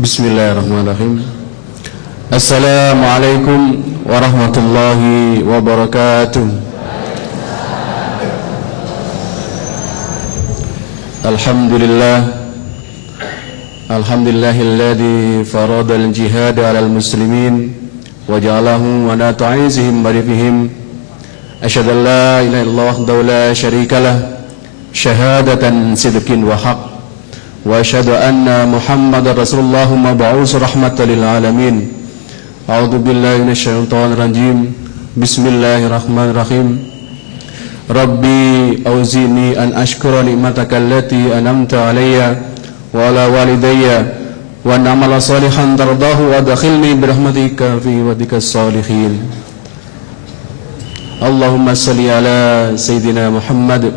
Bismillahirrahmanirrahim. Assalamualaikum warahmatullahi wabarakatuh. Alhamdulillahilladzi farada al-jihad 'alal muslimin wa ja'alahu wa nata'izihim barifihim. Asyhadu an la ilaha illallah wahdahu la syarikalah syahadatan sidqin wa haqq. Wa asyhadu anna Muhammadar Rasulullah mab'uts rahmatan lil alamin. A'udzu billahi minasyaitonir rajim. Bismillahirrahmanirrahim. Rabbi auzini an ashkura ni'mataka allati an'amta 'alayya wa 'ala walidayya wa an a'mala salihan tardahu wa adkhilni bi rahmatika fi ibadikas shalihin. Allahumma shalli ala sayyidina Muhammad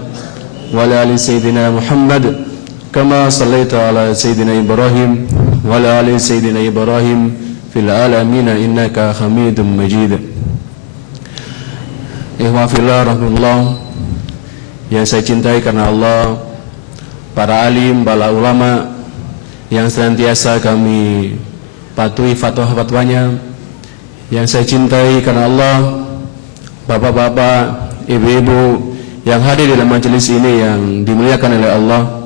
wa ala ali sayyidina Muhammad kama sallaita ala sayyidina Ibrahim wa ala ali sayyidina Ibrahim fil alamin innaka Hamidum Majid. Ikhwan fillah rahmatullah yang saya cintai karena Allah, para alim, para ulama yang senantiasa kami patuhi fatwa-fatwanya, yang saya cintai karena Allah, bapak-bapak, ibu-ibu yang hadir dalam majelis ini yang dimuliakan oleh Allah,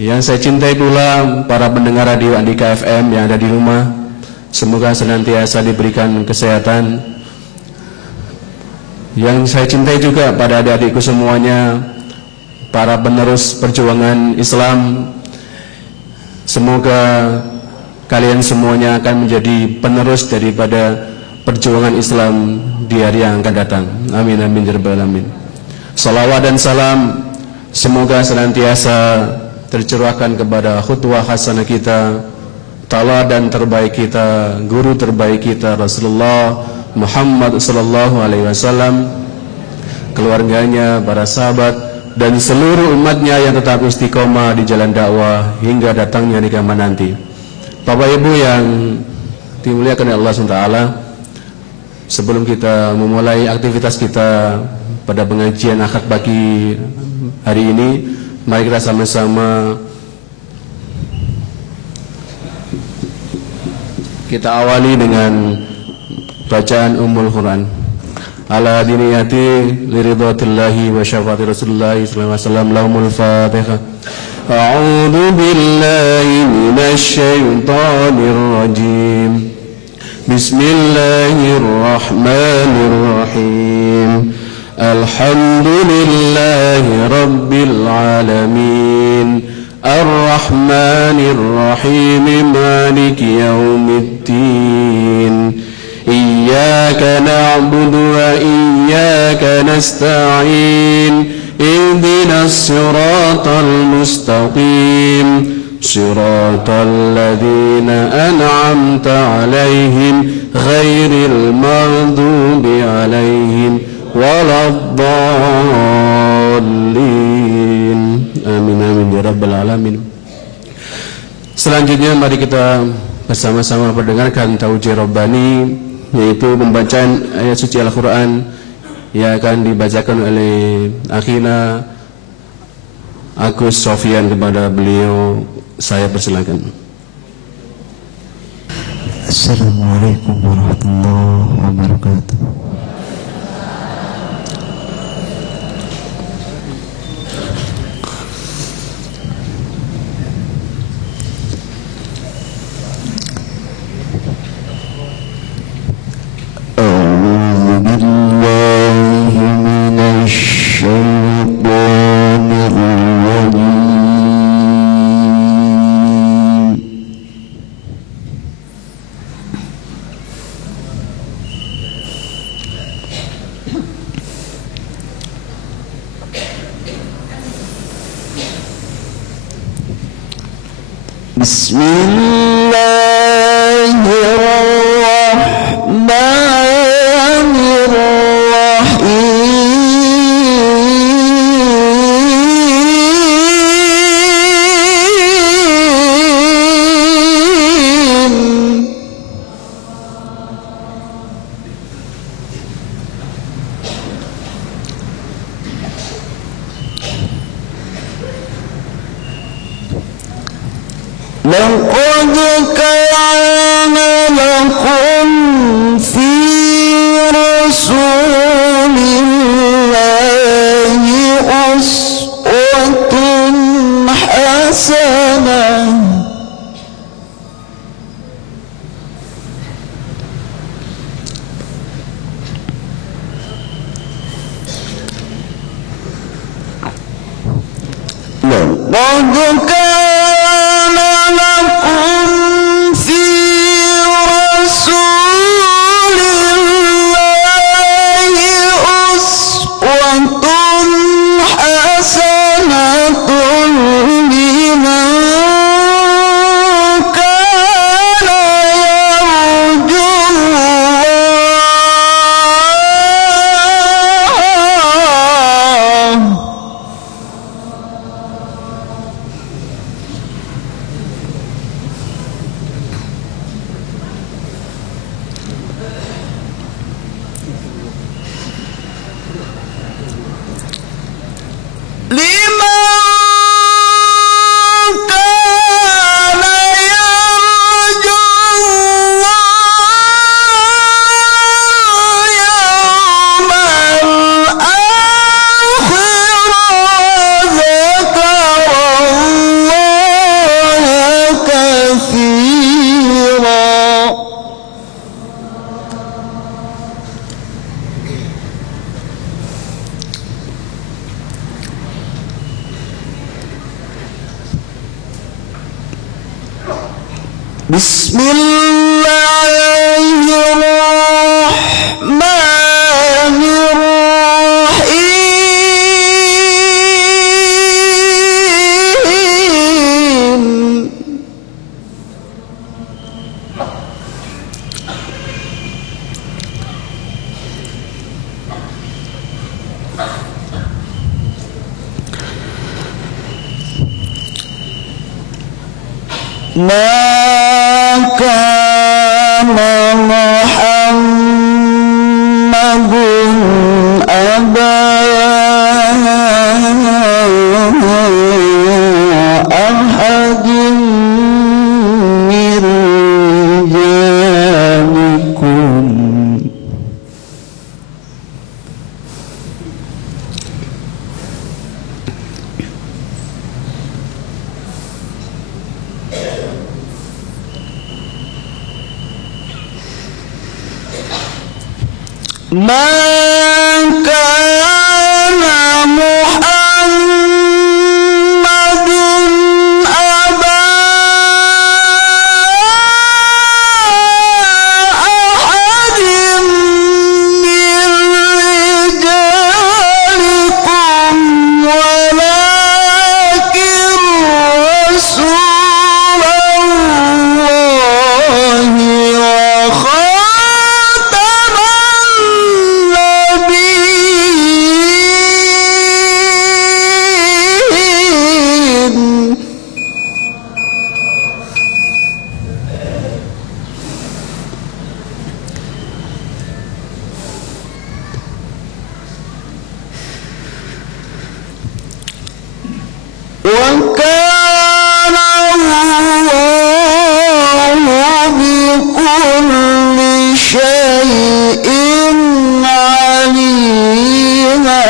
yang saya cintai pula para pendengar radio Andika FM yang ada di rumah, semoga senantiasa diberikan kesehatan. Yang saya cintai juga pada adik-adikku semuanya, para penerus perjuangan Islam, semoga kalian semuanya akan menjadi penerus daripada perjuangan Islam di hari yang akan datang. Amin amin ya rabbal alamin. Salawat dan salam semoga senantiasa tercurahkan kepada khutwah hasanah kita, tauladan terbaik kita, guru terbaik kita Rasulullah Muhammad sallallahu alaihi wasallam, keluarganya, para sahabat dan seluruh umatnya yang tetap istiqomah di jalan dakwah hingga datangnya hari kiamat nanti. Bapak Ibu yang dimuliakan oleh Allah SWT, sebelum kita memulai aktivitas kita pada pengajian akad pagi hari ini, mari kita sama-sama kita awali dengan bacaan Ummul Quran. Ala diniyati liridatillahi wa syafaati Rasulullah sallallahu alaihi wasallam. Lahumul Fatihah. A'udzu billahi minasy syaithanir rajim. Bismillahirrahmanirrahim. Alhamdulillahi rabbil alamin. Ar-Rahmanir Rahim. Maliki yaumiddin. Iyyaka na'budu wa iyyaka nasta'in. Ihdinas siratal mustaqim. Siratal ladzina an'amta 'alaihim ghairil maghdubi 'alaihim waladdallin. Amin amin ya rabbal alamin. Selanjutnya mari kita bersama-sama mendengarkan Tauji Rabbani, yaitu pembacaan ayat suci Al-Quran yang akan dibacakan oleh akhina Agus Sofyan. Kepada beliau saya persilakan. Assalamualaikum warahmatullahi wabarakatuh. لقد كان لكم في رسول الله أسوة حسنة لقد كان لكم في رسول الله أسوة حسنة لمن كان يرجو الله بسم الله الرحمن الرحيم ما كان محمد أبا أحد من رجالكم ما كان محمد أبا أحد من رجالكم ولكن رسول الله وخاتم النبيين وكان الله بكل شيء عليما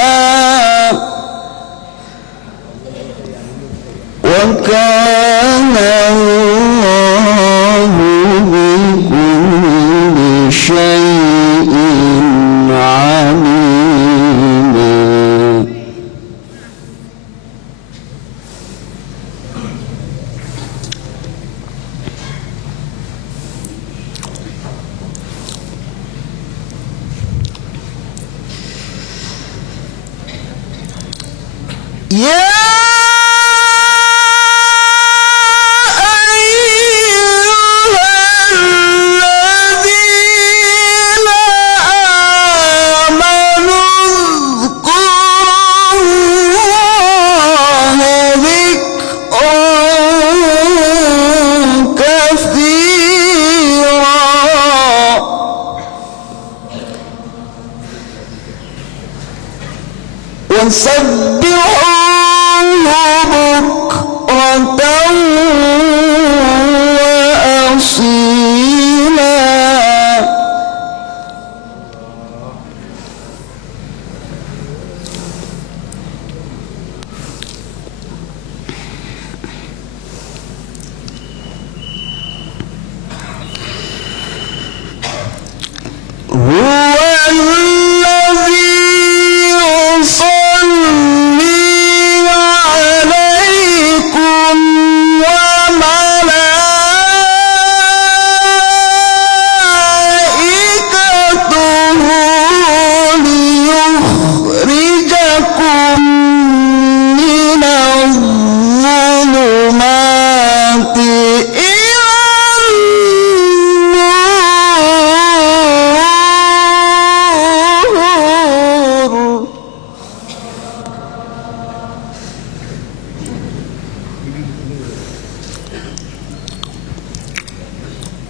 وكان الله بكل شيء عليما يا وسبحوه بكرة تفصيلا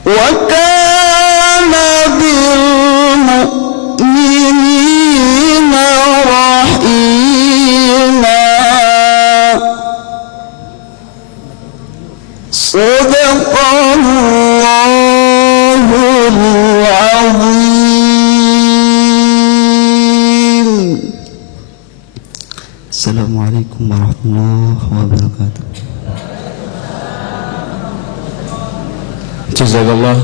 وكان بالمؤمنين رحيما صدق الله العظيم. السلام عليكم ورحمة الله وبركاته. Jazakallah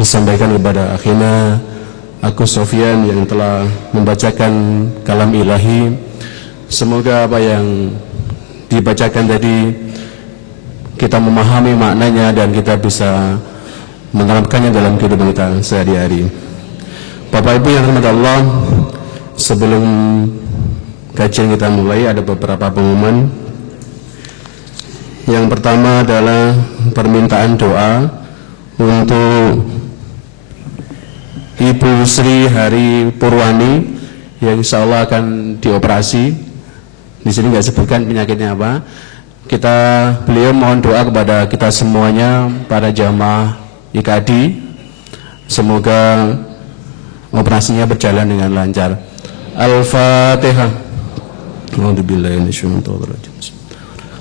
disampaikan kepada akhina aku Sofyan yang telah membacakan kalam ilahi. Semoga apa yang dibacakan tadi kita memahami maknanya dan kita bisa menerapkannya dalam kehidupan kita sehari-hari. Bapak Ibu yang dirahmati Allah, sebelum kajian kita mulai ada beberapa pengumuman. Yang pertama adalah permintaan doa untuk Ibu Sri Hari Purwani yang insya Allah akan dioperasi. Di sini nggak sebutkan penyakitnya apa. Beliau mohon doa kepada kita semuanya, para jamaah IKADI, semoga operasinya berjalan dengan lancar. Al-Fatihah. A'udzubillahi minasyaitonir rajim.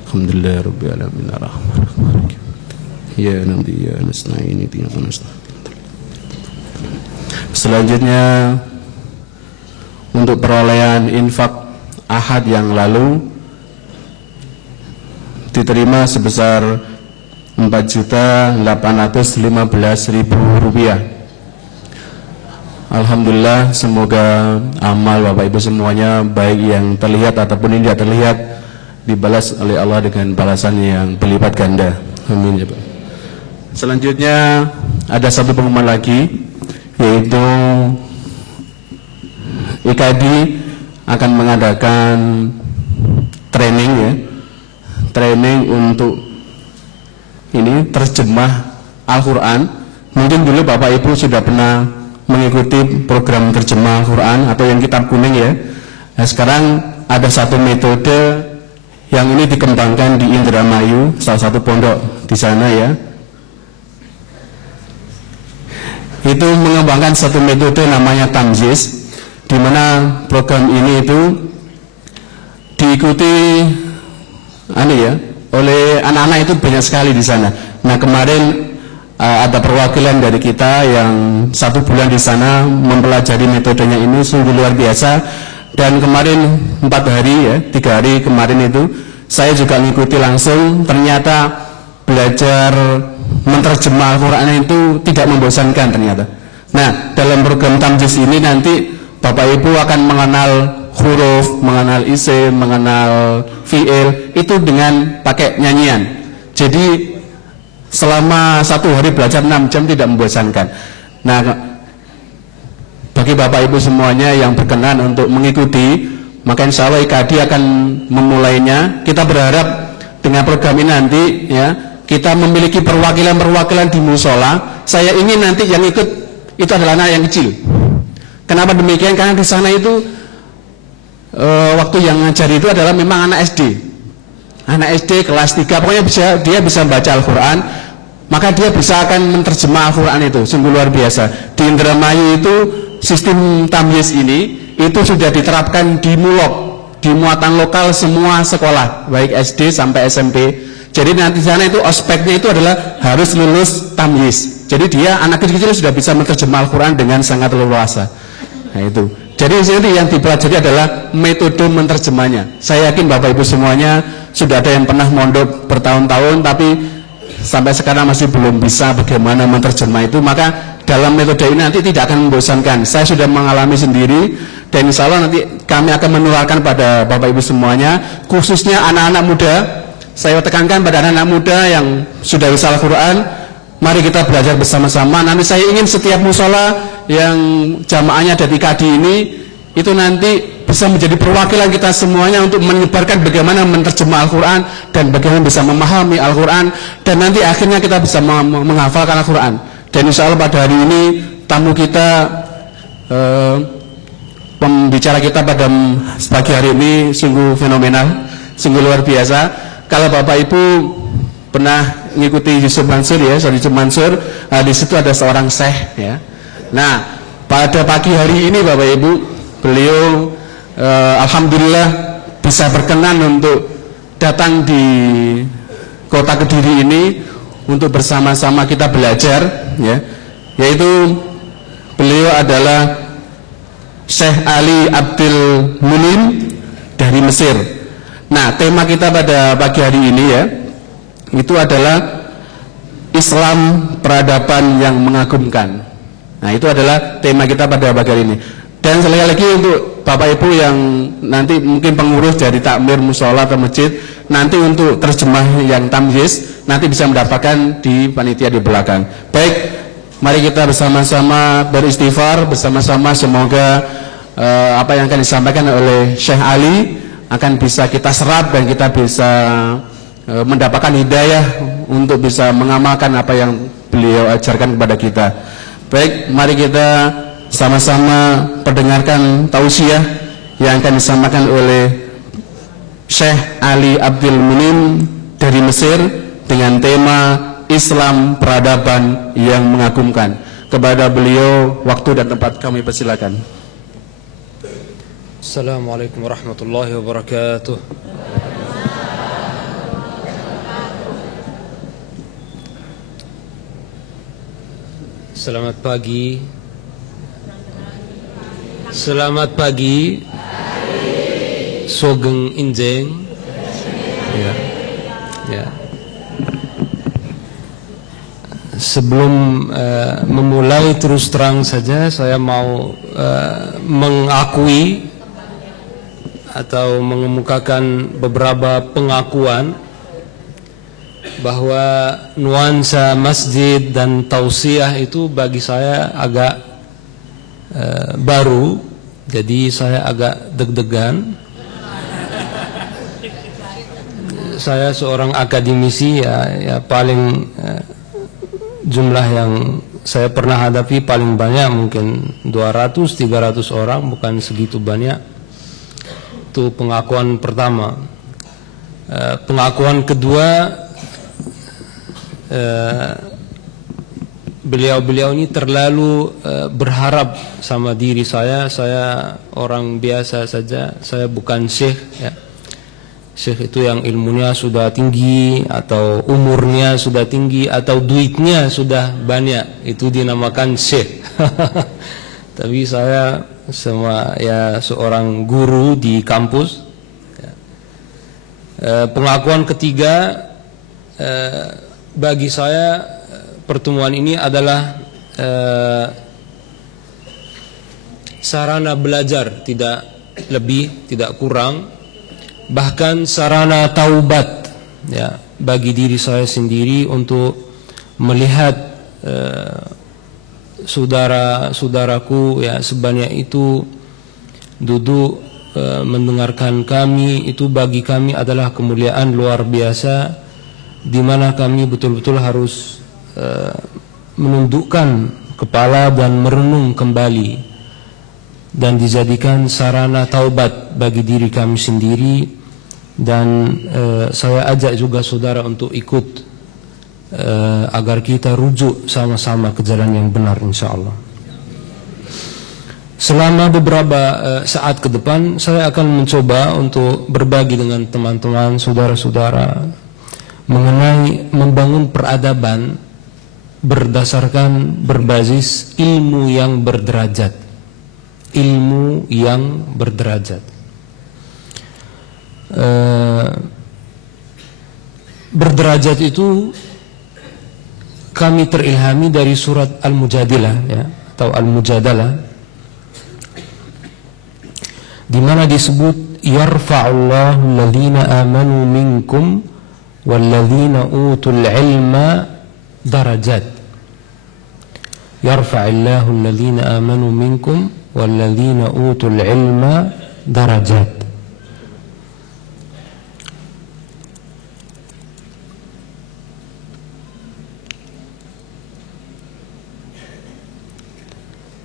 Alhamdulillahirabbil alamin arrahmanirrahim. Ya Nabi ya nasta'in ihdinash shiratal. Selanjutnya untuk perolehan infak Ahad yang lalu diterima sebesar Rp4.815.000. Alhamdulillah, semoga amal Bapak Ibu semuanya, baik yang terlihat ataupun yang tidak terlihat, dibalas oleh Allah dengan balasan yang berlipat ganda. Amin ya Pak. Selanjutnya ada satu pengumuman lagi, yaitu IKADI akan mengadakan training ya, training untuk ini terjemah Al-Quran. Mungkin dulu Bapak Ibu sudah pernah mengikuti program terjemah Al-Quran atau yang kitab kuning ya. Nah, sekarang ada satu metode yang ini dikembangkan di Indramayu, salah satu pondok di sana ya. Itu mengembangkan satu metode namanya tamyiz, di mana program ini itu diikuti oleh anak-anak itu banyak sekali di sana. Nah, kemarin ada perwakilan dari kita yang 1 bulan di sana mempelajari metodenya ini, sungguh luar biasa. Dan kemarin 4 hari ya, 3 hari kemarin itu saya juga mengikuti langsung. Ternyata belajar menerjemah Al-Quran itu tidak membosankan ternyata. Nah, dalam program tamyiz ini nanti Bapak Ibu akan mengenal huruf, mengenal isim, mengenal fi'il itu dengan pakai nyanyian. Jadi selama 1 hari belajar 6 jam tidak membosankan. Nah, bagi Bapak Ibu semuanya yang berkenan untuk mengikuti, maka insya Allah IKADI akan memulainya. Kita berharap dengan program ini nanti ya, kita memiliki perwakilan-perwakilan di musola. Saya ingin nanti yang ikut itu adalah anak yang kecil. Kenapa demikian? Karena di sana itu waktu yang ngajar itu adalah memang anak SD. Anak SD kelas 3, pokoknya dia bisa membaca Al-Quran, maka dia bisa akan menerjemah Al-Quran itu. Sungguh luar biasa. Di Indramayu itu sistem tamyiz ini itu sudah diterapkan di MULOK, di muatan lokal semua sekolah, baik SD sampai SMP. Jadi nanti sana itu ospeknya itu adalah harus lulus tamyiz. Jadi dia anak kecil sudah bisa menerjemah Al-Quran dengan sangat leluasa. Nah itu. Jadi di sini yang dipelajari adalah metode menerjemahnya. Saya yakin Bapak Ibu semuanya sudah ada yang pernah mondok bertahun-tahun tapi sampai sekarang masih belum bisa bagaimana menerjemah itu. Maka dalam metode ini nanti tidak akan membosankan. Saya sudah mengalami sendiri dan insya Allah nanti kami akan menularkan pada Bapak Ibu semuanya, khususnya anak-anak muda. Saya tekankan pada anak-anak muda yang sudah bisa Al-Quran, mari kita belajar bersama-sama. Nanti saya ingin setiap musola yang jamaahnya ada di Kadi ini, itu nanti bisa menjadi perwakilan kita semuanya untuk menyebarkan bagaimana menerjemah Al-Quran dan bagaimana bisa memahami Al-Quran, dan nanti akhirnya kita bisa menghafalkan Al-Quran. Dan insya Allah pada hari ini tamu kita, pembicara kita pada pagi hari ini sungguh fenomenal, sungguh luar biasa. Kalau Bapak Ibu pernah mengikuti Yusuf Mansur ya, Yusuf Mansur, di situ ada seorang syekh ya. Nah, pada pagi hari ini Bapak Ibu, beliau alhamdulillah bisa berkenan untuk datang di kota Kediri ini untuk bersama-sama kita belajar ya. Yaitu beliau adalah Syekh Ali Abdul Munim dari Mesir. Nah, tema kita pada pagi hari ini ya, itu adalah Islam peradaban yang mengagumkan. Nah, itu adalah tema kita pada pagi hari ini. Dan sekali lagi untuk Bapak Ibu yang nanti mungkin pengurus dari takmir musola atau masjid, nanti untuk terjemah yang tamyiz nanti bisa mendapatkan di panitia di belakang. Baik, mari kita bersama-sama beristighfar, bersama-sama semoga apa yang akan disampaikan oleh Syekh Ali akan bisa kita serap dan kita bisa mendapatkan hidayah untuk bisa mengamalkan apa yang beliau ajarkan kepada kita. Baik, mari kita sama-sama pendengarkan tausiah yang akan disampaikan oleh Syekh Ali Abdul Munim dari Mesir dengan tema Islam peradaban yang mengagumkan. Kepada beliau waktu dan tempat kami persilakan. Assalamualaikum warahmatullahi wabarakatuh. Selamat pagi. Selamat pagi. Sogeng Injeng. Ya. Ya. Sebelum memulai terus terang saja saya mau mengakui atau mengemukakan beberapa pengakuan bahwa nuansa masjid dan tausiah itu bagi saya agak baru, jadi saya agak deg-degan. Saya seorang akademisi ya paling jumlah yang saya pernah hadapi paling banyak mungkin 200-300 orang, bukan segitu banyak. Itu pengakuan pertama. Pengakuan kedua, beliau-beliau ini terlalu berharap sama diri saya. Saya orang biasa saja, saya bukan syekh ya. Syekh itu yang ilmunya sudah tinggi, atau umurnya sudah tinggi, atau duitnya sudah banyak, itu dinamakan syekh. Tapi saya semua ya seorang guru di kampus. Pengakuan ketiga, bagi saya pertemuan ini adalah sarana belajar, tidak lebih, tidak kurang, bahkan sarana taubat ya bagi diri saya sendiri untuk melihat saudara-saudaraku ya sebanyak itu duduk mendengarkan kami. Itu bagi kami adalah kemuliaan luar biasa, di mana kami betul-betul harus menundukkan kepala dan merenung kembali dan dijadikan sarana taubat bagi diri kami sendiri. Dan saya ajak juga saudara untuk ikut agar kita rujuk sama-sama ke jalan yang benar, insyaallah. Selama beberapa saat ke depan saya akan mencoba untuk berbagi dengan teman-teman, saudara-saudara, mengenai membangun peradaban berdasarkan berbasis ilmu yang berderajat. Ilmu yang berderajat. Berderajat itu kami terilhami dari surat Al-Mujadilah, ya, atau Al-Mujadalah, di mana disebut yarfa'ullahu alladhina amanu minkum walladzina utul ilma darajat. Yarfa'illahu alladhina amanu minkum walladzina utul ilma darajat.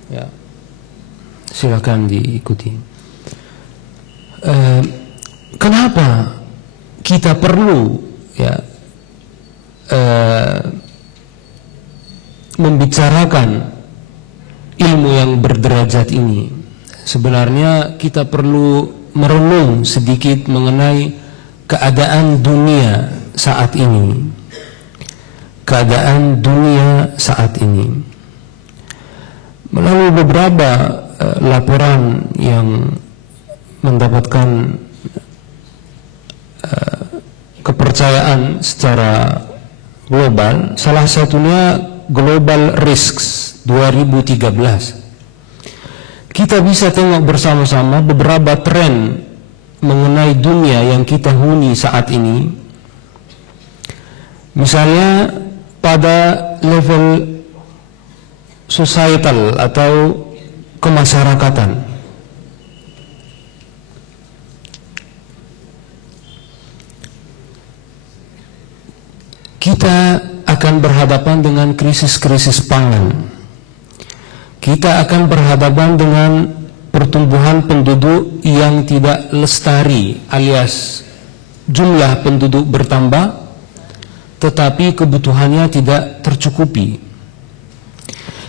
Ya, silakan diikuti. Kenapa kita perlu, ya, membicarakan ilmu yang berderajat ini? Sebenarnya kita perlu merenung sedikit mengenai keadaan dunia saat ini. Keadaan dunia saat ini. Melalui beberapa laporan yang mendapatkan kepercayaan secara global, salah satunya Global Risks 2013. Kita bisa tengok bersama-sama beberapa tren mengenai dunia yang kita huni saat ini. Misalnya pada level societal atau kemasyarakatan. Kita akan berhadapan dengan krisis-krisis pangan. Kita akan berhadapan dengan pertumbuhan penduduk yang tidak lestari, alias jumlah penduduk bertambah tetapi kebutuhannya tidak tercukupi.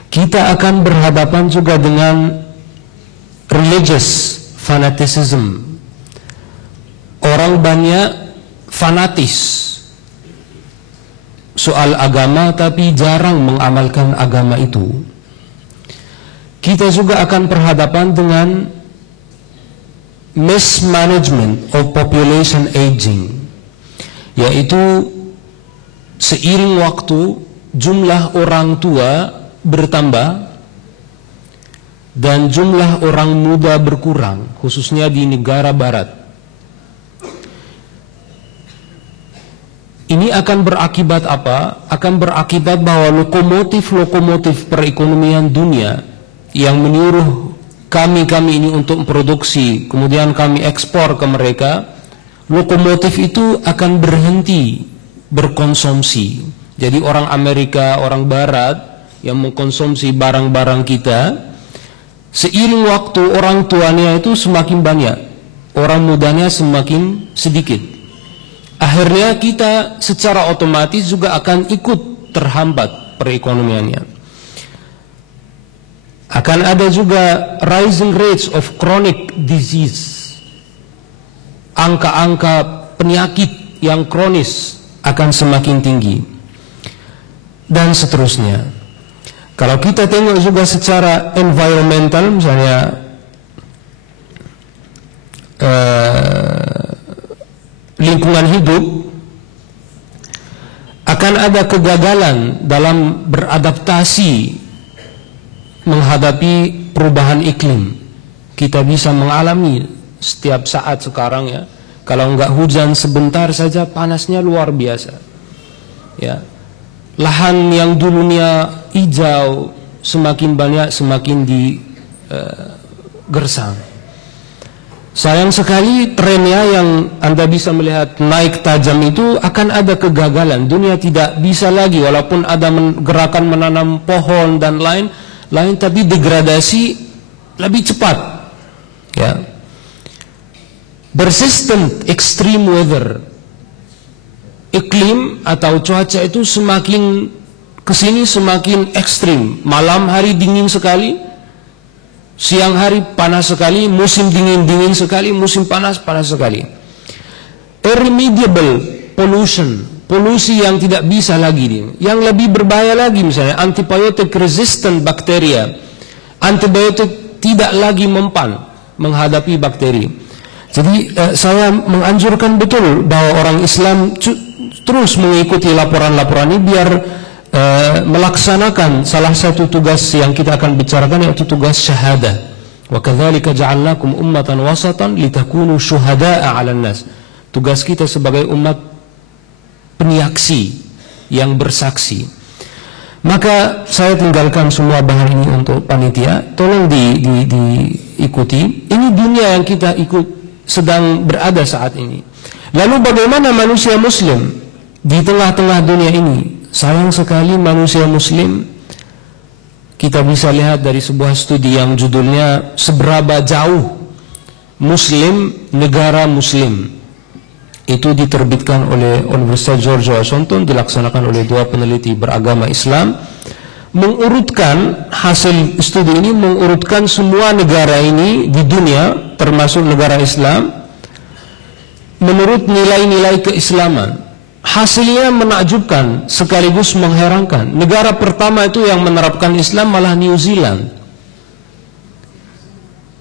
Kita akan berhadapan juga dengan religious fanaticism. Orang banyak fanatis soal agama tapi jarang mengamalkan agama itu. Kita juga akan berhadapan dengan mismanagement of population aging, yaitu seiring waktu jumlah orang tua bertambah dan jumlah orang muda berkurang, khususnya di negara barat. Ini akan berakibat apa? Akan berakibat bahwa lokomotif-lokomotif perekonomian dunia yang menyuruh kami ini untuk memproduksi, kemudian kami ekspor ke mereka, lokomotif itu akan berhenti berkonsumsi. Jadi orang Amerika, orang Barat yang mengkonsumsi barang-barang kita, seiring waktu orang tuanya itu semakin banyak, orang mudanya semakin sedikit. Akhirnya kita secara otomatis juga akan ikut terhambat perekonomiannya. Akan ada juga rising rates of chronic disease. Angka-angka penyakit yang kronis akan semakin tinggi. Dan seterusnya. Kalau kita tengok juga secara environmental, misalnya lingkungan hidup, akan ada kegagalan dalam beradaptasi menghadapi perubahan iklim. Kita bisa mengalami setiap saat sekarang, ya, kalau enggak hujan sebentar saja panasnya luar biasa, ya. Lahan yang dulunya hijau semakin banyak semakin digersang. Sayang sekali trennya yang Anda bisa melihat naik tajam itu akan ada kegagalan. Dunia tidak bisa lagi, walaupun ada gerakan menanam pohon dan lain, tapi degradasi lebih cepat, ya. Persistent extreme weather, iklim atau cuaca itu semakin kesini semakin ekstrim. Malam hari dingin sekali, siang hari panas sekali, musim dingin sekali, musim panas sekali. Irremediable pollution polusi yang tidak bisa lagi. Yang lebih berbahaya lagi misalnya antibiotic resistant bacteria. Antibiotik tidak lagi mempan menghadapi bakteri. Jadi saya menganjurkan betul bahwa orang Islam terus mengikuti laporan-laporan ini biar melaksanakan salah satu tugas yang kita akan bicarakan, yaitu tugas syahadah. Wa kadzalika ja'alnakum ummatan wasatan litakunu syuhada'a 'alan nas. Tugas kita sebagai umat penyaksi yang bersaksi. Maka saya tinggalkan semua bahan ini untuk panitia. Tolong diikuti. Ini dunia yang kita sedang berada saat ini. Lalu bagaimana manusia muslim di tengah-tengah dunia ini? Sayang sekali manusia muslim, kita bisa lihat dari sebuah studi yang judulnya Seberapa Jauh Muslim Negara Muslim. Itu diterbitkan oleh Universitas George Washington, dilaksanakan oleh 2 peneliti beragama Islam. Mengurutkan hasil studi ini, mengurutkan semua negara ini di dunia, termasuk negara Islam, menurut nilai-nilai keislaman. Hasilnya menakjubkan sekaligus mengherankan. Negara pertama itu yang menerapkan Islam malah New Zealand.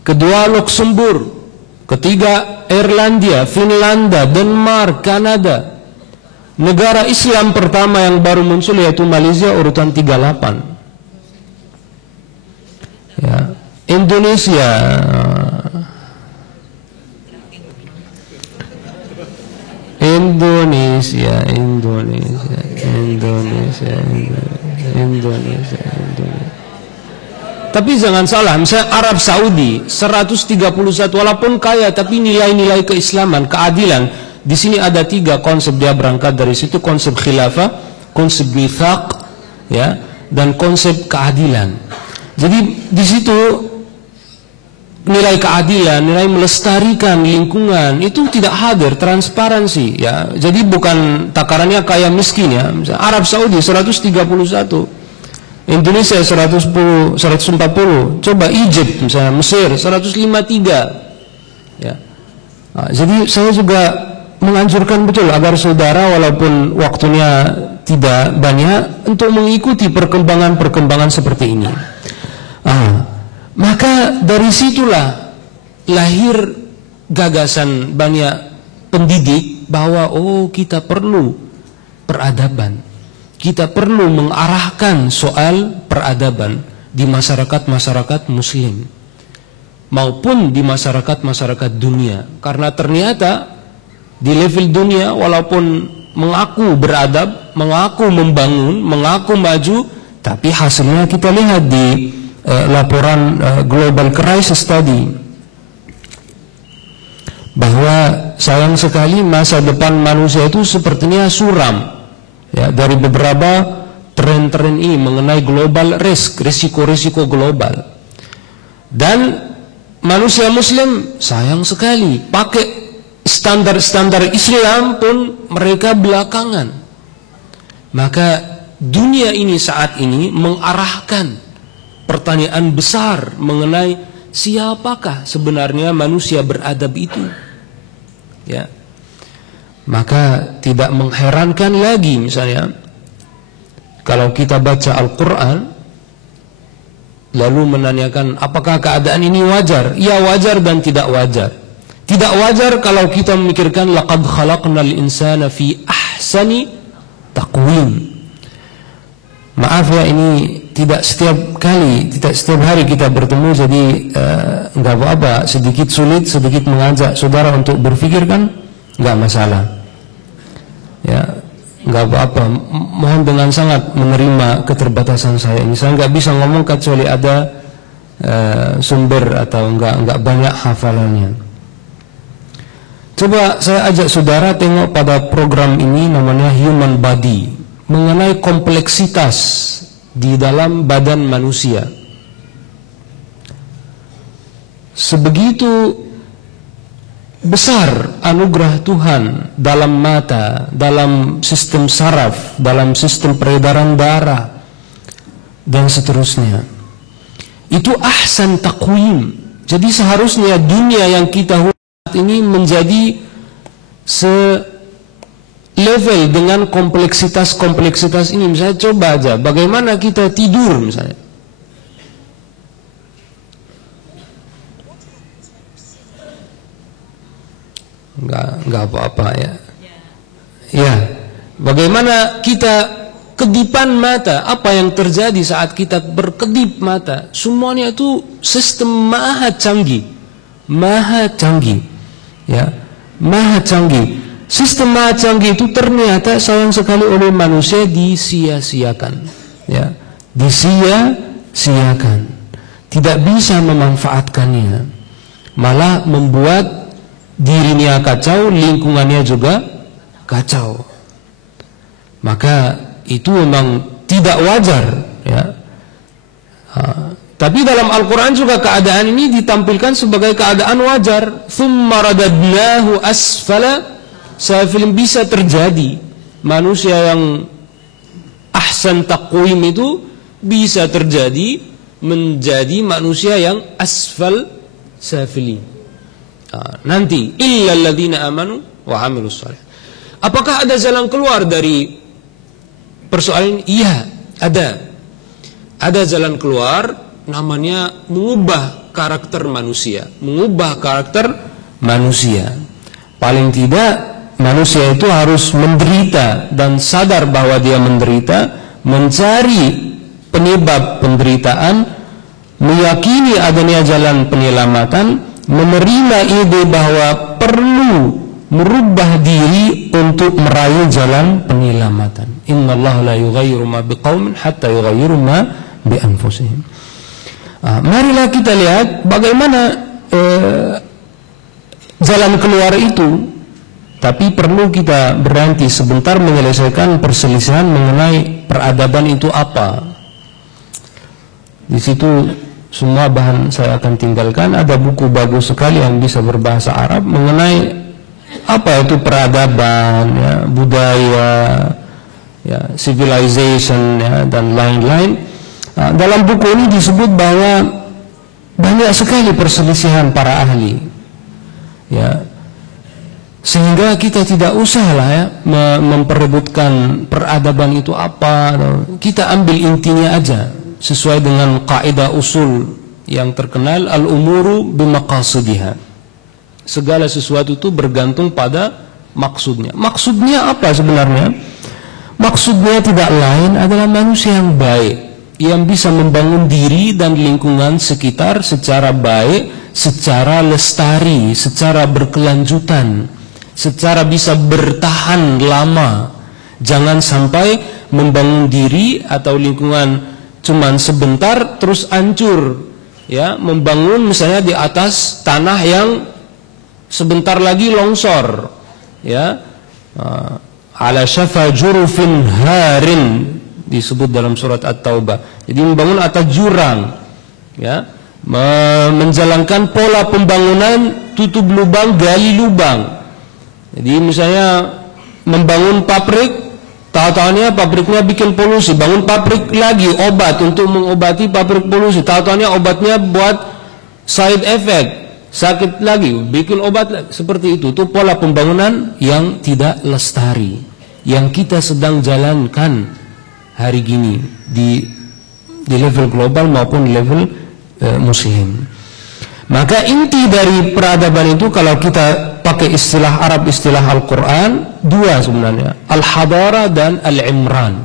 Kedua Luxembourg. Ketiga Irlandia, Finlandia, Denmark, Kanada. Negara Islam pertama yang baru muncul yaitu Malaysia, urutan 38. Ya. Indonesia, Tapi jangan salah, misalnya Arab Saudi 131, walaupun kaya tapi nilai-nilai keislaman, keadilan, di sini ada 3 konsep, dia berangkat dari situ: konsep khilafah, konsep mitsaq, ya, dan konsep keadilan. Jadi di situ nilai keadilan, nilai melestarikan lingkungan itu tidak hadir, transparansi, ya. Jadi bukan takarannya kaya miskin, ya. Misalnya Arab Saudi 131, Indonesia 140, coba Egypt misalnya, Mesir 153, ya. Nah, jadi saya juga menganjurkan betul agar saudara walaupun waktunya tidak banyak untuk mengikuti perkembangan-perkembangan seperti ini. Maka dari situlah lahir gagasan banyak pendidik bahwa kita perlu peradaban. Kita perlu mengarahkan soal peradaban di masyarakat-masyarakat muslim maupun di masyarakat-masyarakat dunia. Karena ternyata di level dunia walaupun mengaku beradab, mengaku membangun, mengaku maju, tapi hasilnya kita lihat di laporan Global Crisis tadi, bahwa sayang sekali masa depan manusia itu sepertinya suram. Ya, dari beberapa tren-tren ini mengenai global risk, risiko-risiko global. Dan manusia muslim sayang sekali pakai standar-standar Islam pun mereka belakangan. Maka dunia ini saat ini mengarahkan pertanyaan besar mengenai siapakah sebenarnya manusia beradab itu, ya. Maka tidak mengherankan lagi misalnya kalau kita baca Al-Quran lalu menanyakan apakah keadaan ini wajar? Ya, wajar dan tidak wajar. Tidak wajar kalau kita memikirkan laqad khalaqnal insana fi ahsani taqwim. Maaf ya, ini tidak setiap kali, tidak setiap hari kita bertemu, jadi enggak apa-apa, sedikit sulit, sedikit mengajak saudara untuk berpikir kan enggak masalah. Ya, enggak apa-apa. Mohon dengan sangat menerima keterbatasan saya ini. Saya enggak bisa ngomong kecuali ada sumber atau enggak banyak hafalannya. Coba saya ajak saudara tengok pada program ini namanya Human Body, mengenai kompleksitas di dalam badan manusia. Sebegitu besar anugerah Tuhan dalam mata, dalam sistem saraf, dalam sistem peredaran darah, dan seterusnya. Itu ahsan taqwim. Jadi seharusnya dunia yang kita ini menjadi level dengan kompleksitas ini. Misalnya coba aja bagaimana kita tidur misalnya. Enggak apa-apa ya. Ya, bagaimana kita kedipan mata, apa yang terjadi saat kita berkedip mata, semuanya itu sistem maha canggih, ya, maha canggih. Sistem maha canggih itu ternyata sayang sekali oleh manusia disia-siakan, ya, disia-siakan, tidak bisa memanfaatkannya, malah membuat dirinya kacau, lingkungannya juga kacau. Maka itu memang tidak wajar, ya. Tapi dalam Al-Quran juga keadaan ini ditampilkan sebagai keadaan wajar. Tsumma radadnahu asfala safilin. Bisa terjadi manusia yang ahsan taqwim itu bisa terjadi menjadi manusia yang asfal safilin. Nanti illal ladzina amanu wa amilus shalih. Apakah ada jalan keluar dari persoalan ini? Iya, ada jalan keluar, namanya mengubah karakter manusia. Paling tidak manusia itu harus menderita dan sadar bahwa dia menderita, mencari penyebab penderitaan, meyakini adanya jalan penyelamatan, menerima ide bahwa perlu merubah diri untuk meraih jalan penyelamatan. Innallaha la yughayyiru ma biqaumin hatta yughayyiru ma bi anfusihim. Marilah kita lihat bagaimana jalan keluar itu. Tapi perlu kita berhenti sebentar menyelesaikan perselisihan mengenai peradaban itu apa. Di situ semua bahan saya akan tinggalkan. Ada buku bagus sekali yang bisa berbahasa Arab mengenai apa itu peradaban, ya, budaya, ya, civilization, ya, dan lain-lain. Dalam buku ini disebut bahwa banyak sekali perselisihan para ahli, ya, sehingga kita tidak usahlah, ya, memperebutkan peradaban itu apa. Kita ambil intinya aja sesuai dengan kaidah usul yang terkenal, al-umuru bimaqasidiha. Segala sesuatu itu bergantung pada maksudnya. Maksudnya apa sebenarnya? Maksudnya tidak lain adalah manusia yang baik, yang bisa membangun diri dan lingkungan sekitar secara baik, secara lestari, secara berkelanjutan, secara bisa bertahan lama. Jangan sampai membangun diri atau lingkungan cuman sebentar terus hancur, ya, membangun misalnya di atas tanah yang sebentar lagi longsor, ya, ala syafa jurufin harin disebut dalam surat At-Taubah. Jadi membangun atas jurang, ya, menjalankan pola pembangunan tutup lubang gali lubang. Jadi misalnya membangun pabrik, tahu-tahunya pabriknya bikin polusi, bangun pabrik lagi obat untuk mengobati pabrik polusi, tahu-tahunya obatnya buat side effect, sakit lagi, bikin obat lagi. Seperti itu pola pembangunan yang tidak lestari, yang kita sedang jalankan hari gini di level global maupun level muslim. Maka inti dari peradaban itu kalau kita pakai istilah Arab, istilah Al-Quran, dua sebenarnya, al-hadarah dan al-imran.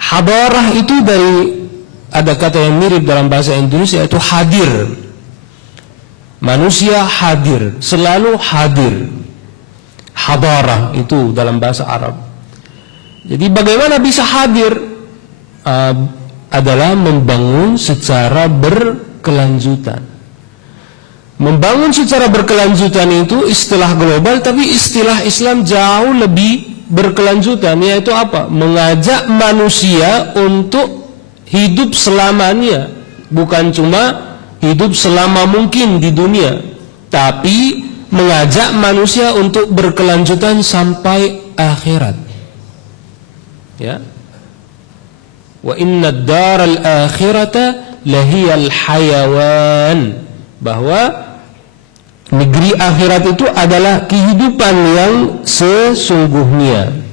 Hadarah itu dari, ada kata yang mirip dalam bahasa Indonesia, yaitu hadir. Manusia hadir, selalu hadir. Hadarah itu dalam bahasa Arab. Jadi bagaimana bisa hadir? Adalah membangun secara berkelanjutan. Membangun secara berkelanjutan itu istilah global, tapi istilah Islam jauh lebih berkelanjutan, yaitu apa? Mengajak manusia untuk hidup selamanya, bukan cuma hidup selama mungkin di dunia, tapi mengajak manusia untuk berkelanjutan sampai akhirat. Ya. Wa inna ad-daral akhirata lahiyal hayawan, bahwa Negeri akhirat itu adalah kehidupan yang sesungguhnya.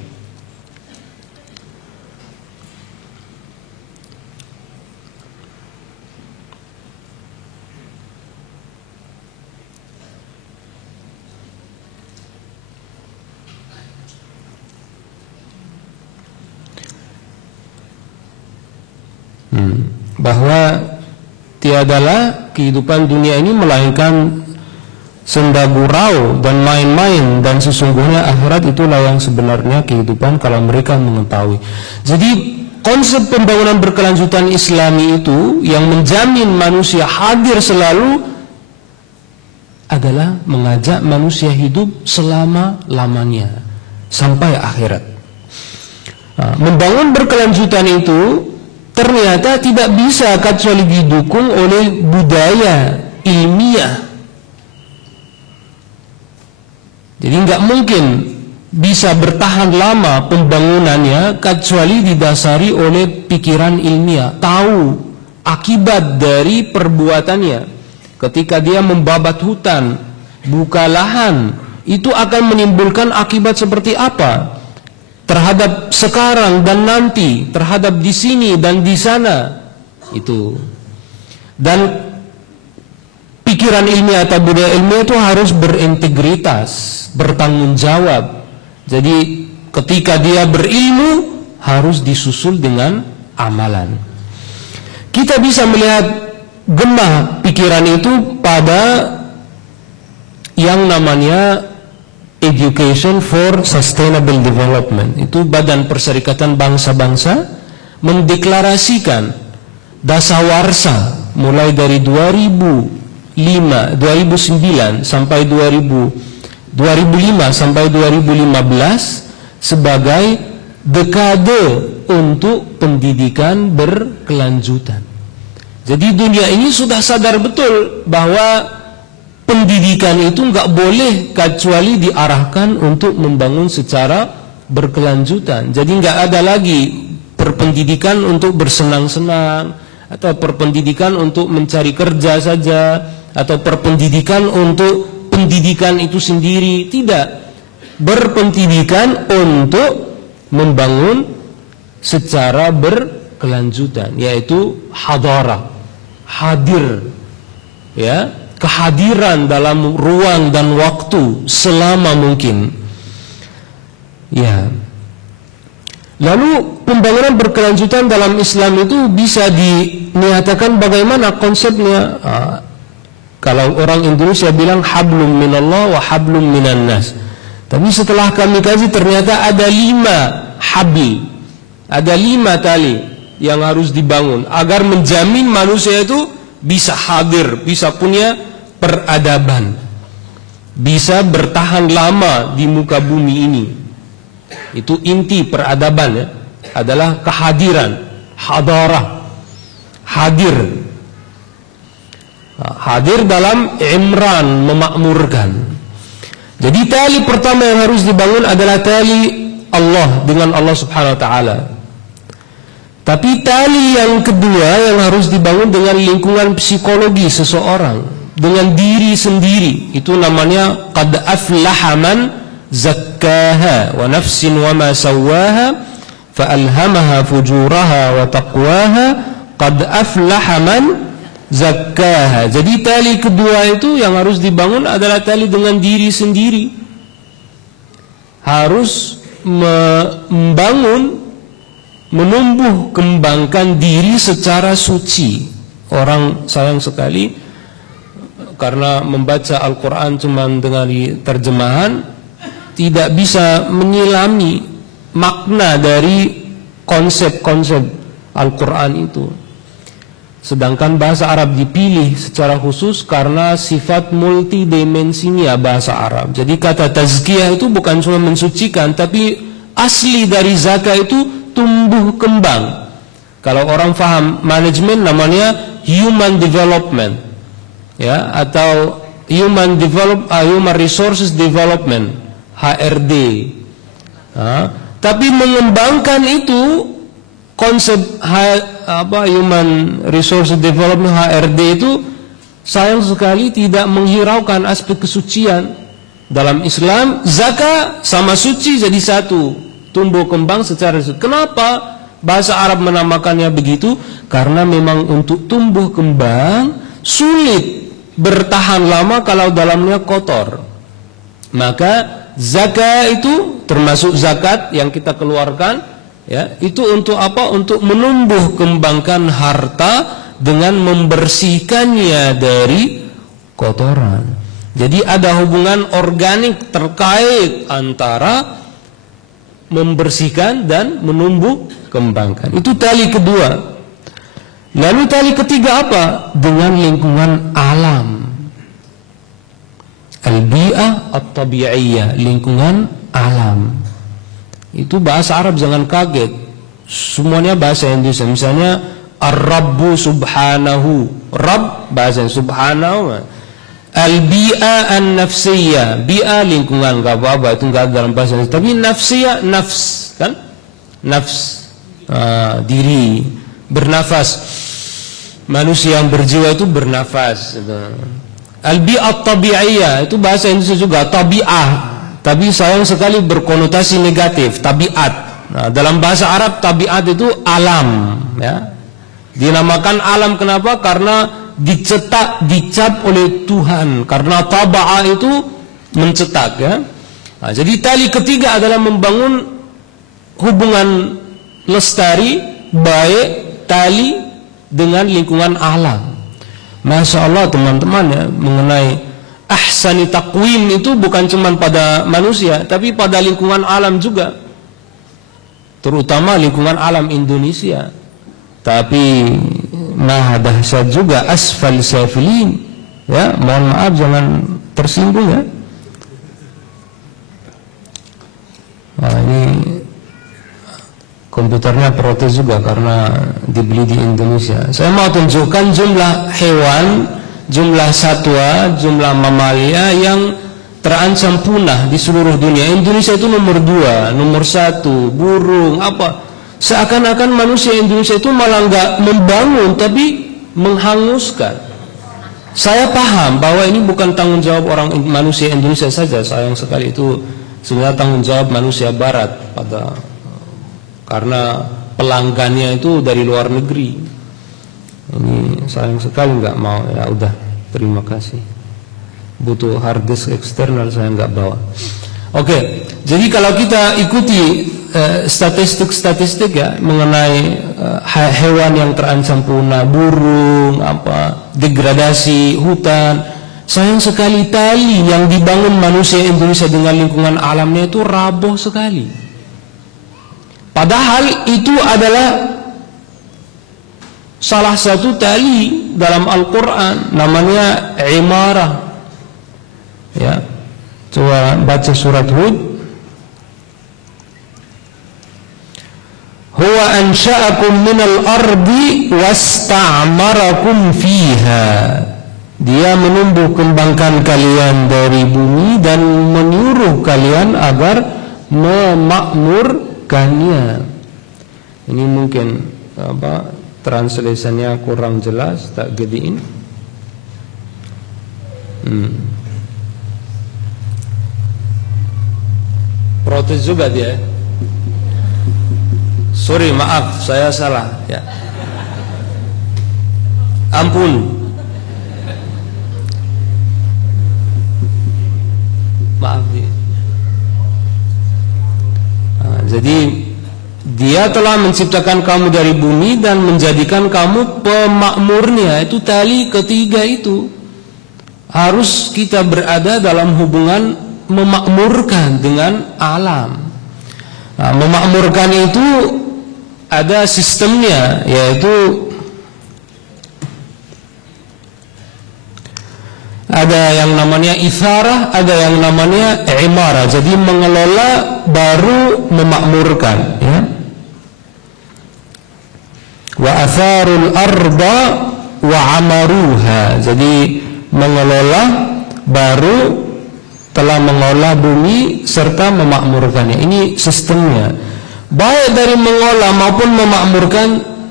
Bahwa tiadalah kehidupan dunia ini melainkan senda gurau dan main-main, dan sesungguhnya akhirat itulah yang sebenarnya kehidupan kalau mereka mengetahui. Jadi konsep pembangunan berkelanjutan Islami itu yang menjamin manusia hadir selalu adalah mengajak manusia hidup selama-lamanya sampai akhirat. Membangun berkelanjutan itu ternyata tidak bisa kecuali didukung oleh budaya ilmiah. Jadi nggak mungkin bisa bertahan lama pembangunannya kecuali didasari oleh pikiran ilmiah, tahu akibat dari perbuatannya. Ketika dia membabat hutan, buka lahan, itu akan menimbulkan akibat seperti apa terhadap sekarang dan nanti, terhadap di sini dan di sana. Itu. Dan pikiran ilmiah atau budaya ilmiah itu harus berintegritas, bertanggung jawab. Jadi ketika dia berilmu harus disusul dengan amalan. Kita bisa melihat gemah pikiran itu pada yang namanya Education for Sustainable Development. Itu Badan Perserikatan Bangsa-Bangsa mendeklarasikan dasawarsa mulai dari 2009 sampai 2005 sampai 2015 sebagai dekade untuk pendidikan berkelanjutan. Jadi dunia ini sudah sadar betul bahwa pendidikan itu nggak boleh kecuali diarahkan untuk membangun secara berkelanjutan. Jadi nggak ada lagi perpendidikan untuk bersenang-senang, atau perpendidikan untuk mencari kerja saja, atau perpendidikan untuk pendidikan itu sendiri. Tidak. Berpendidikan untuk membangun secara berkelanjutan, yaitu hadarah, hadir, ya, kehadiran dalam ruang dan waktu selama mungkin. Ya. Lalu pembangunan berkelanjutan dalam Islam itu bisa dinyatakan bagaimana konsepnya? Kalau orang Indonesia bilang hablum minallah wa hablum minan nas. Tapi setelah kami kaji ternyata ada 5 habl, ada 5 tali yang harus dibangun agar menjamin manusia itu bisa hadir, bisa punya peradaban, bisa bertahan lama di muka bumi ini. Itu inti peradaban, ya, adalah kehadiran, hadarah, hadir. Hadir dalam imran, memakmurkan. Jadi tali pertama yang harus dibangun adalah tali Allah dengan Allah Subhanahu wa taala. Tapi tali yang kedua yang harus dibangun dengan lingkungan psikologi seseorang, dengan diri sendiri. Itu namanya qad aflaha man zakkaha wa nafsin wa ma sawwaha fa alhamaha fujuraha wa taqwaha qad aflaha man zakkaha. Jadi tali kedua itu yang harus dibangun adalah tali dengan diri sendiri. Harus membangun, menumbuh kembangkan diri secara suci. Orang sayang sekali karena membaca Al-Quran cuma dengan terjemahan, tidak bisa menyilami makna dari konsep-konsep Al-Quran itu. Sedangkan bahasa Arab dipilih secara khusus karena sifat multidimensinya bahasa Arab. Jadi kata tazkiyah itu bukan cuma mensucikan, tapi asli dari zakah itu tumbuh kembang. Kalau orang faham manajemen namanya human development, ya, atau human resources development, HRD. Tapi mengembangkan itu konsep human resources development, HRD, itu sayang sekali tidak menghiraukan aspek kesucian. Dalam Islam, zakat sama suci jadi satu, tumbuh kembang secara suci. Kenapa bahasa Arab menamakannya begitu? Karena memang untuk tumbuh kembang sulit bertahan lama kalau dalamnya kotor. Maka zakat itu termasuk zakat yang kita keluarkan, ya, itu untuk apa? Untuk menumbuh kembangkan harta dengan membersihkannya dari kotoran. Jadi ada hubungan organik terkait antara membersihkan dan menumbuh kembangkan. Itu tali kedua. Lalu tali ketiga apa? Dengan lingkungan alam. Al-bi'ah at-tabi'iyah, lingkungan alam. Itu bahasa Arab, jangan kaget. Semuanya bahasa Indonesia. Misalnya Ar-Rabbu subhanahu. Rabb bahasa subhanahu. Al-bi'ah an-nafsiyah, bi'ah lingkungan, gak apa-apa, itu gak dalam bahasa Indonesia. Tapi nafsiyah, nafs, kan? Nafs, diri, bernafas. Manusia yang berjiwa itu bernafas. Al-bi'ah tabi'iyah, itu bahasa Indonesia juga, tabi'ah. Tapi sayang sekali berkonotasi negatif, tabiat. Nah, dalam bahasa Arab, tabiat itu alam, ya. Dinamakan alam kenapa? Karena dicap oleh Tuhan, karena taba'a itu mencetak, ya. Nah, jadi tali ketiga adalah membangun hubungan lestari baik tali dengan lingkungan alam. Masya Allah teman-teman, ya, mengenai ahsani taqwim itu bukan cuma pada manusia, tapi pada lingkungan alam juga, terutama lingkungan alam Indonesia. Tapi nah dahsyat juga asfal safilin, ya, mohon maaf jangan tersinggung, ya. Nah, ini komputernya protes juga karena dibeli di Indonesia. Saya mau tunjukkan jumlah hewan, jumlah satwa, jumlah mamalia yang terancam punah di seluruh dunia. Indonesia itu nomor 2, nomor 1, burung, apa. Seakan-akan manusia Indonesia itu malah nggak membangun, tapi menghanguskan. Saya paham bahwa ini bukan tanggung jawab orang manusia Indonesia saja. Sayang sekali itu sebenarnya tanggung jawab manusia Barat karena pelanggannya itu dari luar negeri. Ini sayang sekali nggak mau. Ya udah, terima kasih. Butuh hard disk eksternal, saya nggak bawa. Oke, jadi kalau kita ikuti statistik-statistik, ya, mengenai hewan yang terancam punah, burung, apa, degradasi hutan, sayang sekali tali yang dibangun manusia Indonesia dengan lingkungan alamnya itu raboh sekali. Padahal itu adalah salah satu tali dalam Al-Quran, namanya imarah, ya. Coba baca surat Hud. Huwa ansha'akum minal ardi wasta'marakum fiha. Dia menumbuh kembangkan kalian dari bumi dan menyuruh kalian agar memakmurkannya. Ini mungkin apa, translationnya kurang jelas, tak gedein. Protes juga dia. Sorry, maaf, saya salah, ya. Ampun. Maaf. Nah, jadi dia telah menciptakan kamu dari bumi dan menjadikan kamu pemakmurnya. Itu tali ketiga itu. Harus kita berada dalam hubungan memakmurkan dengan alam. Nah, memakmurkan itu ada sistemnya, yaitu ada yang namanya itharah, ada yang namanya imarah. Jadi mengelola baru memakmurkan, ya. Wa atharul arda wa amaruha. Jadi mengelola baru telah mengolah bumi serta memakmurkannya. Ini sistemnya. Baik dari mengolah maupun memakmurkan,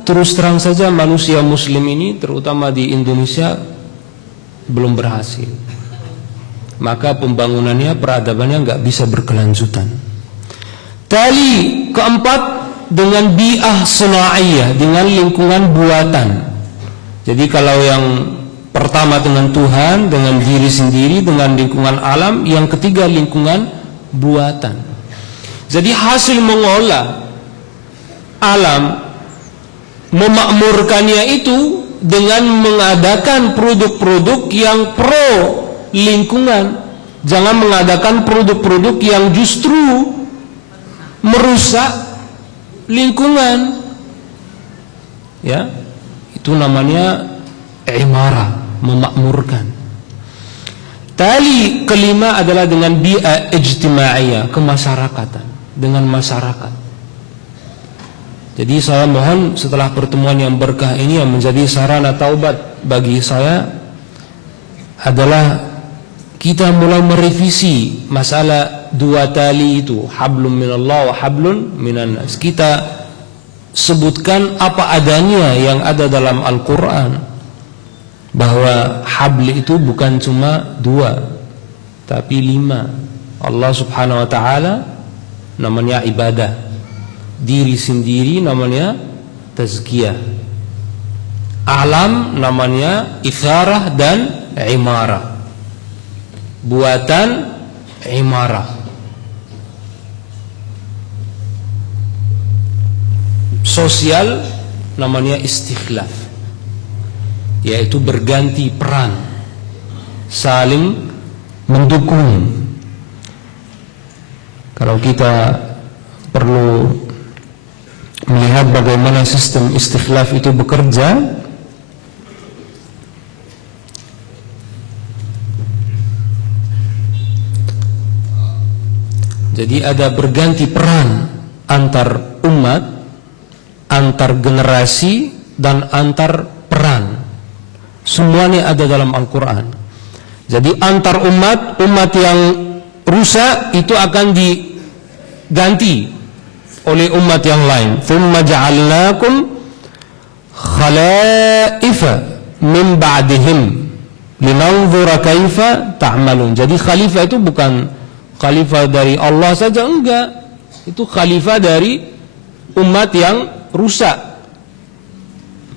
terus terang saja manusia muslim ini, terutama di Indonesia, belum berhasil. Maka pembangunannya, peradabannya nggak bisa berkelanjutan. Tali keempat dengan bi'ah suna'iyah, dengan lingkungan buatan. Jadi kalau yang pertama dengan Tuhan, dengan diri sendiri, dengan lingkungan alam, yang ketiga lingkungan buatan. Jadi hasil mengolah alam, memakmurkannya itu dengan mengadakan produk-produk yang pro lingkungan. Jangan mengadakan produk-produk yang justru merusak lingkungan. Ya, itu namanya imarah, memakmurkan. Tali kelima adalah dengan bi'a ijtimaiyah, kemasyarakatan, dengan masyarakat. Jadi saya mohon setelah pertemuan yang berkah ini, yang menjadi sarana taubat bagi saya adalah kita mulai merevisi masalah dua tali itu, hablum minallah wa hablun minan nas. Kita sebutkan apa adanya yang ada dalam Al-Quran, bahwa habl itu bukan cuma dua, tapi 5. Allah subhanahu wa ta'ala namanya ibadah, diri sendiri namanya tazkiyah, alam namanya itharah dan imarah, buatan imarah, sosial namanya istikhlaf, yaitu berganti peran, saling mendukung. Kalau kita perlu melihat bagaimana sistem istikhlaf itu bekerja, jadi ada berganti peran antar umat, antar generasi, dan antar peran. Semuanya ada dalam Al-Quran. Jadi antar umat yang rusak itu akan diganti oleh umat yang lain. Thumma ja'alnakum khalaifa min ba'dihim linanzura kaifa ta'malun. Jadi khalifah itu bukan khalifah dari Allah saja, enggak. Itu khalifah dari umat yang rusak.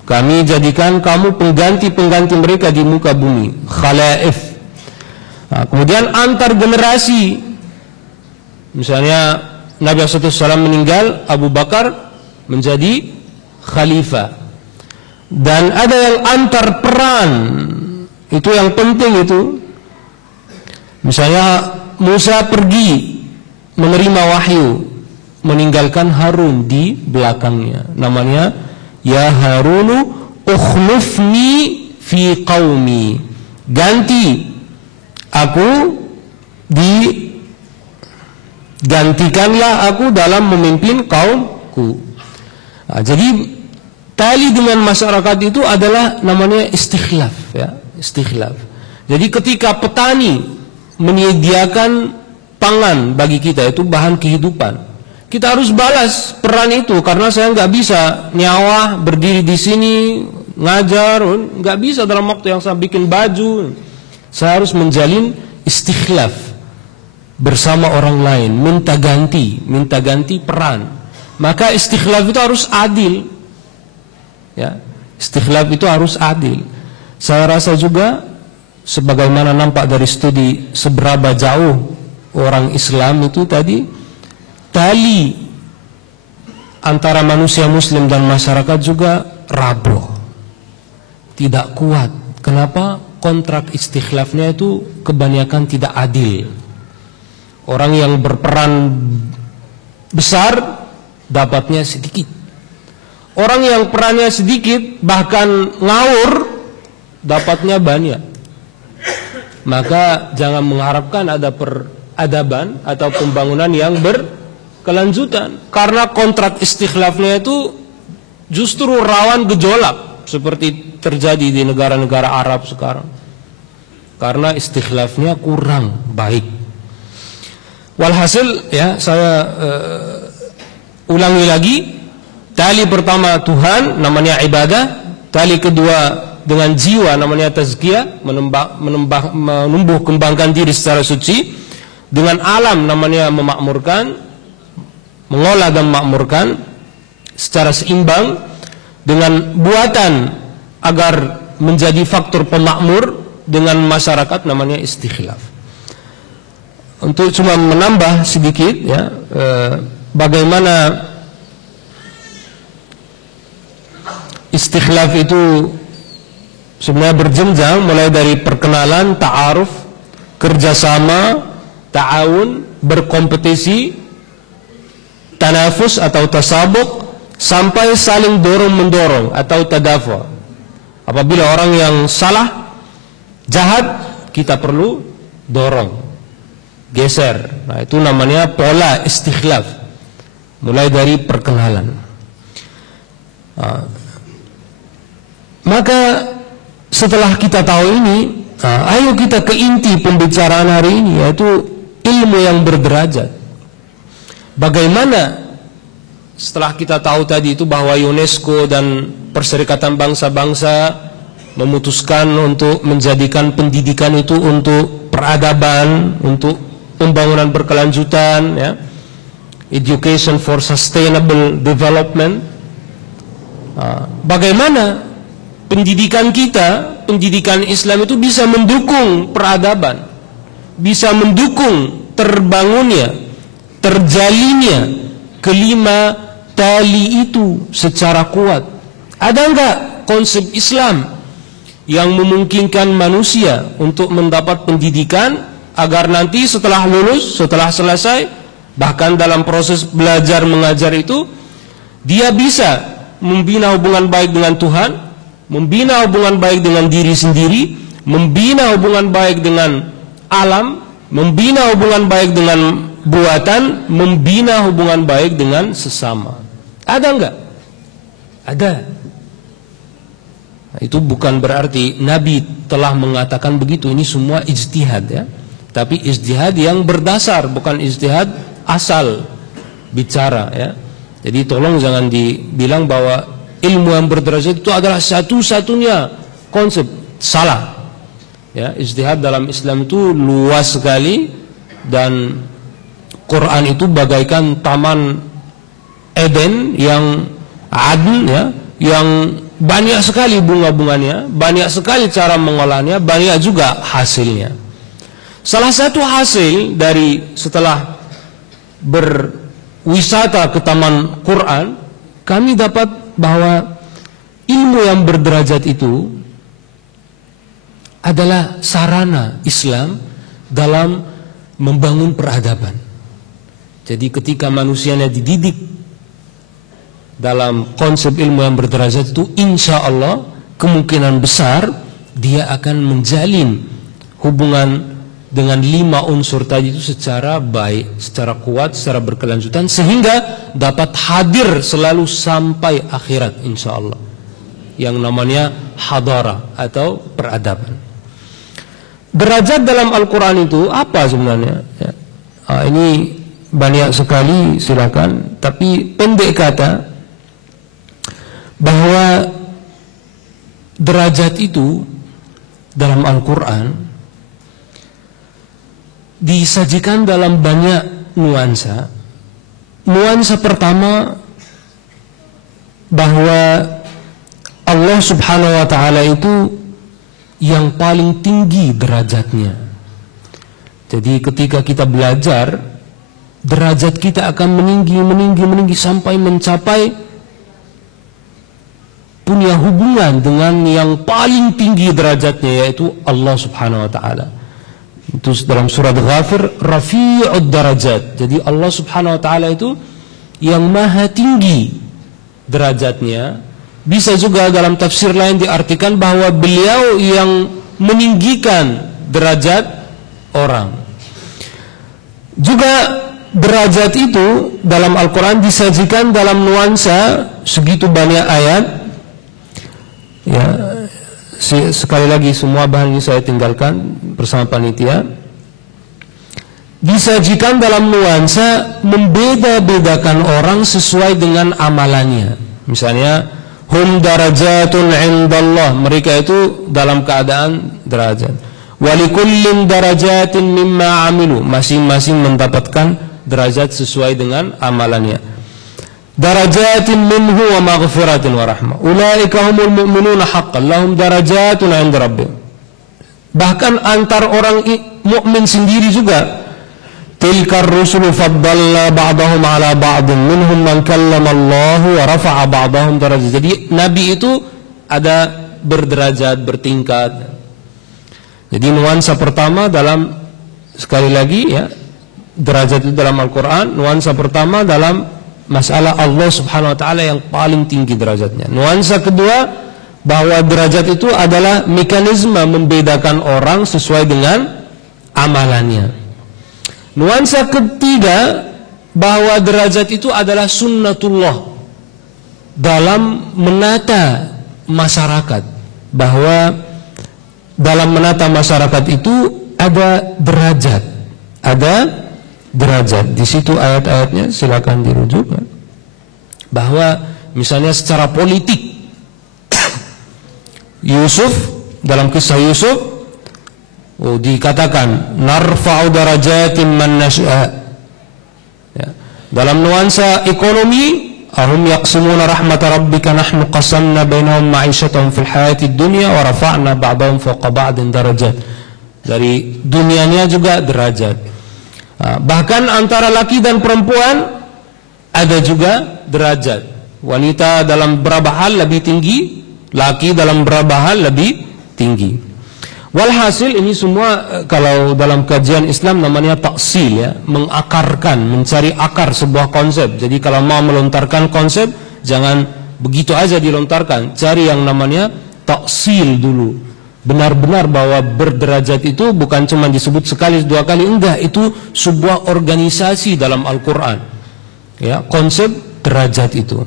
Kami jadikan kamu pengganti-pengganti mereka di muka bumi, khalaif. Nah, kemudian antar generasi, misalnya Nabi SAW meninggal, Abu Bakar menjadi khalifah. Dan ada yang antar peran, itu yang penting itu. Misalnya Musa pergi menerima wahyu, meninggalkan Harun di belakangnya. Namanya, ya Harunu ukhlufni fi qaumi. Ganti aku, gantikanlah aku dalam memimpin kaumku. Nah, jadi tali dengan masyarakat itu adalah namanya istikhlaf, ya, istikhlaf. Jadi ketika petani menyediakan pangan bagi kita, itu bahan kehidupan, kita harus balas peran itu, karena saya nggak bisa nyawa berdiri di sini ngajar, nggak bisa dalam waktu yang saya bikin baju. Saya harus menjalin istikhlaf bersama orang lain, minta ganti peran. Maka istikhlaf itu harus adil, ya, istikhlaf itu harus adil. Saya rasa juga, sebagaimana nampak dari studi seberapa jauh orang Islam itu tadi, tali antara manusia muslim dan masyarakat juga rapuh, tidak kuat. Kenapa? Kontrak istikhlafnya itu kebanyakan tidak adil. Orang yang berperan besar dapatnya sedikit, orang yang perannya sedikit bahkan ngawur dapatnya banyak. Maka jangan mengharapkan ada peradaban atau pembangunan yang berkelanjutan, karena kontrak istikhlafnya itu justru rawan gejolak, seperti terjadi di negara-negara Arab sekarang, karena istikhlafnya kurang baik. Walhasil, ya, saya ulangi lagi. Tali pertama Tuhan namanya ibadah, tali kedua dengan jiwa namanya tazkiyah, menumbuh kembangkan diri secara suci, dengan alam namanya memakmurkan, mengolah dan memakmurkan secara seimbang, dengan buatan agar menjadi faktor pemakmur dengan masyarakat namanya istikhlaf. Untuk cuma menambah sedikit ya, bagaimana istikhlaf itu sebenarnya berjenjang, mulai dari perkenalan, ta'aruf, kerjasama, ta'awun, berkompetisi, tanafus atau tasabuk, sampai saling dorong-mendorong atau tadafa. Apabila orang yang salah, jahat, kita perlu dorong, geser. Nah, itu namanya pola istikhlaf, mulai dari perkenalan. Maka setelah kita tahu ini, ayo kita ke inti pembicaraan hari ini, yaitu ilmu yang berderajat. Bagaimana setelah kita tahu tadi itu bahwa UNESCO dan Perserikatan Bangsa-Bangsa memutuskan untuk menjadikan pendidikan itu untuk peradaban, untuk pembangunan berkelanjutan, ya, education for sustainable development. Bagaimana pendidikan kita, pendidikan Islam itu bisa mendukung peradaban, bisa mendukung terbangunnya, terjalinnya kelima tali itu secara kuat. Ada enggak konsep Islam yang memungkinkan manusia untuk mendapat pendidikan agar nanti setelah lulus, setelah selesai, bahkan dalam proses belajar mengajar itu, dia bisa membina hubungan baik dengan Tuhan, membina hubungan baik dengan diri sendiri, membina hubungan baik dengan alam, membina hubungan baik dengan buatan, membina hubungan baik dengan sesama. Ada enggak? Ada. Nah, itu bukan berarti Nabi telah mengatakan begitu. Ini semua ijtihad, ya. Tapi ijtihad yang berdasar, bukan ijtihad asal bicara, ya. Jadi tolong jangan dibilang bahwa ilmu yang berderajat itu adalah satu-satunya konsep. Salah. Ya, ijtihad dalam Islam itu luas sekali, dan Quran itu bagaikan taman Eden yang adn, ya, yang banyak sekali bunga-bunganya, banyak sekali cara mengolahnya, banyak juga hasilnya. Salah satu hasil dari setelah berwisata ke taman Quran, kami dapat bahwa ilmu yang berderajat itu adalah sarana Islam dalam membangun peradaban. Jadi ketika manusianya dididik dalam konsep ilmu yang berderajat itu, insya Allah kemungkinan besar dia akan menjalin hubungan dengan 5 unsur tadi itu secara baik, secara kuat, secara berkelanjutan, sehingga dapat hadir selalu sampai akhirat insya Allah, yang namanya hadara atau peradaban. Derajat dalam Al-Quran itu apa sebenarnya? Ya. Ini banyak sekali, silakan. Tapi pendek kata, bahwa derajat itu dalam Al-Quran disajikan dalam banyak nuansa. Nuansa pertama, bahwa Allah Subhanahu wa ta'ala itu yang paling tinggi derajatnya. Jadi ketika kita belajar, derajat kita akan meninggi sampai mencapai punya hubungan dengan yang paling tinggi derajatnya, yaitu Allah Subhanahu wa ta'ala. Itu dalam surat Ghafir, Rafi'ud darajat. Jadi Allah Subhanahu wa ta'ala itu yang maha tinggi derajatnya. Bisa juga dalam tafsir lain diartikan bahwa beliau yang meninggikan derajat orang. Juga derajat itu dalam Al-Quran disajikan dalam nuansa segitu banyak ayat. Ya, sekali lagi semua bahan ini saya tinggalkan bersama panitia. Disajikan dalam nuansa membeda-bedakan orang sesuai dengan amalannya. Misalnya Hum darajatun indallah, mereka itu dalam keadaan derajat. Walikullin darajatin mimma amilu, masing-masing mendapatkan derajat sesuai dengan amalannya. Darajatin minhu wa maghfiratin wa rahmah. Ulaika humul mu'minuna haqqan lahum darajatun 'inda rabbihim. Bahkan antar orang mukmin sendiri juga, tilkar rusulu faddalna ba'dahum 'ala ba'din minhum man kallama Allah wa rafa'a ba'dahum darajat. Jadi nabi itu ada berderajat, bertingkat. Jadi nuansa pertama dalam, sekali lagi ya, derajat itu dalam Al-Quran, nuansa pertama dalam masalah Allah subhanahu wa ta'ala yang paling tinggi derajatnya. Nuansa kedua, bahwa derajat itu adalah mekanisme membedakan orang sesuai dengan amalannya. Nuansa ketiga, bahwa derajat itu adalah sunnatullah dalam menata masyarakat, bahwa dalam menata masyarakat itu ada derajat, Di situ ayat-ayatnya silakan dirujuk. Bahwa misalnya secara politik, Yusuf, dalam kisah Yusuf, dikatakan narfa'u darajatin man nasya. Ya. Dalam nuansa ekonomi, ahum yaqsimuna rahmat rabbika nahnu qasamna bainahum ma'isyatahum fil hayatid dunya wa rafa'na ba'dahum fawqa ba'din darajat. Dari dunianya juga derajat. Bahkan antara laki dan perempuan ada juga derajat. Wanita dalam beberapa hal lebih tinggi, laki dalam beberapa hal lebih tinggi. Walhasil ini semua kalau dalam kajian Islam namanya taksil ya, mengakarkan, mencari akar sebuah konsep. Jadi kalau mau melontarkan konsep, jangan begitu aja dilontarkan, cari yang namanya taksil dulu. Benar-benar bahwa berderajat itu bukan cuma disebut sekali dua kali, enggak, itu sebuah organisasi dalam Al-Quran. Ya, konsep derajat itu.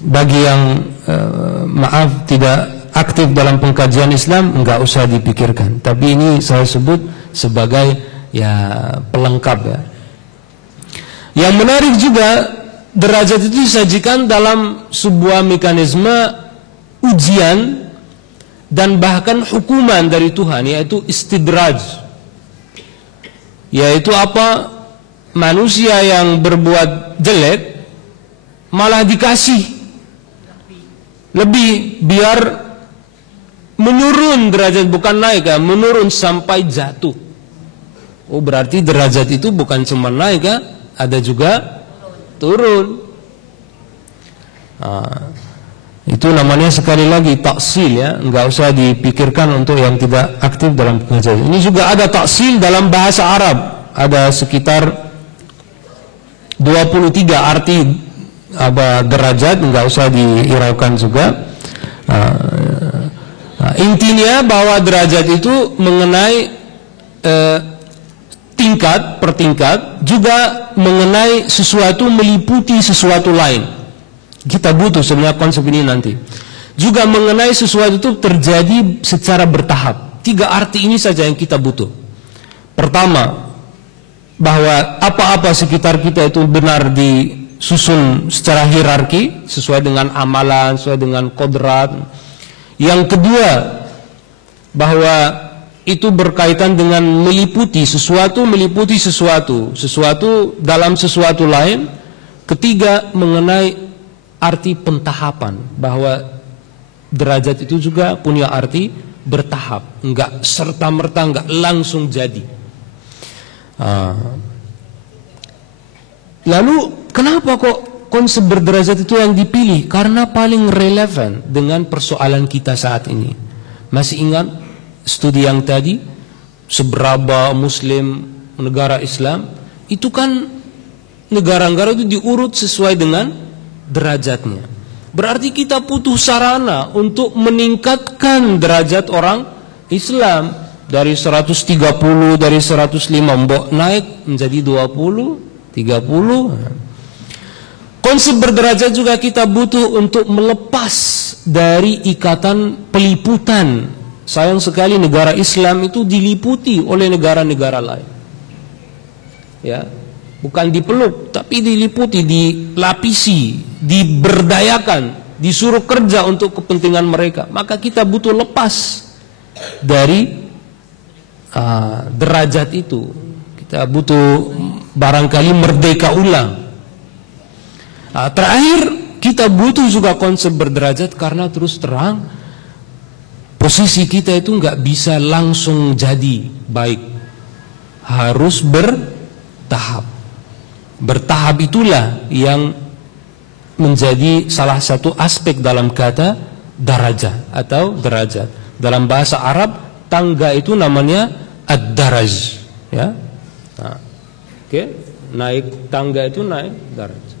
Bagi yang maaf tidak aktif dalam pengkajian Islam, enggak usah dipikirkan. Tapi ini saya sebut sebagai ya pelengkap ya. Yang menarik juga, derajat itu disajikan dalam sebuah mekanisme ujian dan bahkan hukuman dari Tuhan, yaitu istidraj. Yaitu apa? Manusia yang berbuat jelek malah dikasih lebih, biar menurun derajat, bukan naik ya, menurun sampai jatuh. Oh, berarti derajat itu bukan cuma naik ya, ada juga turun. Itu namanya sekali lagi taksil ya, enggak usah dipikirkan untuk yang tidak aktif dalam pengajian. Ini juga ada taksil dalam bahasa Arab, ada sekitar 23 arti derajat, enggak usah dihiraukan juga. Intinya bahwa derajat itu mengenai tingkat per tingkat, juga mengenai sesuatu meliputi sesuatu lain. Kita butuh sebenarnya konsep ini nanti. Juga mengenai sesuatu itu terjadi secara bertahap. 3 arti ini saja yang kita butuh. Pertama, bahwa apa-apa sekitar kita itu benar disusun secara hierarki, sesuai dengan amalan, sesuai dengan kodrat. Yang kedua, bahwa itu berkaitan dengan meliputi sesuatu dalam sesuatu lain. Ketiga, mengenai arti pentahapan, bahwa derajat itu juga punya arti bertahap, enggak serta-merta, enggak langsung jadi. Lalu kenapa kok konsep berderajat itu yang dipilih? Karena paling relevan dengan persoalan kita saat ini. Masih ingat studi yang tadi, seberapa muslim negara Islam? Itu kan negara-negara itu diurut sesuai dengan derajatnya. Berarti kita butuh sarana untuk meningkatkan derajat orang Islam dari 130, dari 105 mbok naik menjadi 20, 30. Konsep berderajat juga kita butuh untuk melepas dari ikatan peliputan. Sayang sekali negara Islam itu diliputi oleh negara-negara lain. Ya, bukan dipeluk, tapi diliputi, dilapisi, diberdayakan disuruh kerja untuk kepentingan mereka, maka kita butuh lepas dari derajat itu. Kita butuh barangkali merdeka ulang. Terakhir, kita butuh juga konsep berderajat, karena terus terang posisi kita itu nggak bisa langsung jadi baik, harus bertahap. Bertahap itulah yang menjadi salah satu aspek dalam kata darajah atau derajat. Dalam bahasa Arab, tangga itu namanya ad-daraj, ya. Nah, naik tangga itu naik darajat.